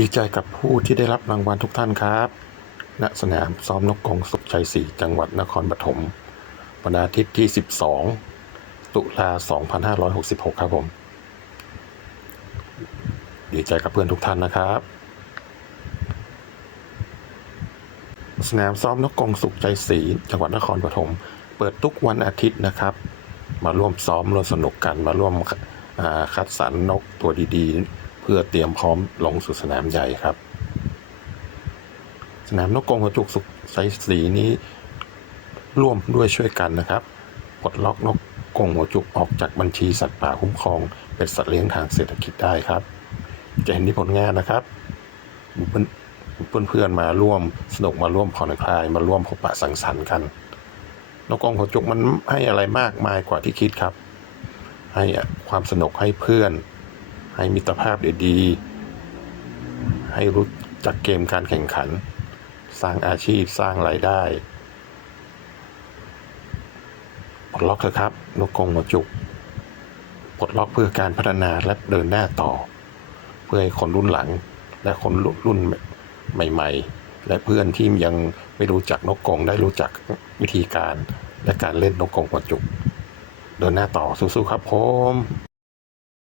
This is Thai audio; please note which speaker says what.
Speaker 1: ดีใจกับผู้ที่ได้รับรางวัลทุกท่านครับณสนามซ้อมนกกรงสุขชัยศรีจังหวัดนครปฐมวันอาทิตย์ที่ 12 ตุลา 2566 ครับผม ดีใจกับเพื่อนทุกท่านนะครับ สนามซ้อมนกกรงสุขใจศรีจังหวัดนครปฐมเปิดทุกวันอาทิตย์นะครับ มาร่วมซ้อมร่วมสนุกกันมาร่วมคัดสรรนกตัวดี ๆ พื่อเตรียมพร้อมลงสู่สนามใหญ่ครับ สนามนกกรงหัวจุกสุขใจศรีนี้ร่วมด้วยช่วยกันนะครับปลดล็อกนกกรงหัวจุกออกจากบัญชีสัตว์ป่าคุ้มครอง เป็นสัตว์เลี้ยงทางเศรษฐกิจได้ครับ จะเห็นที่ผลงานนะครับเพื่อนเพื่อนมาร่วมสนุกมาร่วมผ่อนคลายมาร่วมพบปะสังสรรค์กัน นกกรงหัวจุกมันให้อะไรมากมายกว่าที่คิดครับ ให้ความสนุกให้เพื่อน ให้มิตรภาพดีๆ ให้รู้จักเกมการแข่งขัน สร้างอาชีพสร้างรายได้ปลดล็อกเถอะครับ นกกงหัวจุกปลดล็อกเพื่อการพัฒนาและเดินหน้าต่อ เพื่อให้คนรุ่นหลังและคนรุ่นใหม่ ๆ และเพื่อนที่ยังไม่รู้จักนกกงได้รู้จักวิธีการและการเล่นนกกงหัวจุก เดินหน้าต่อสู้ๆครับผม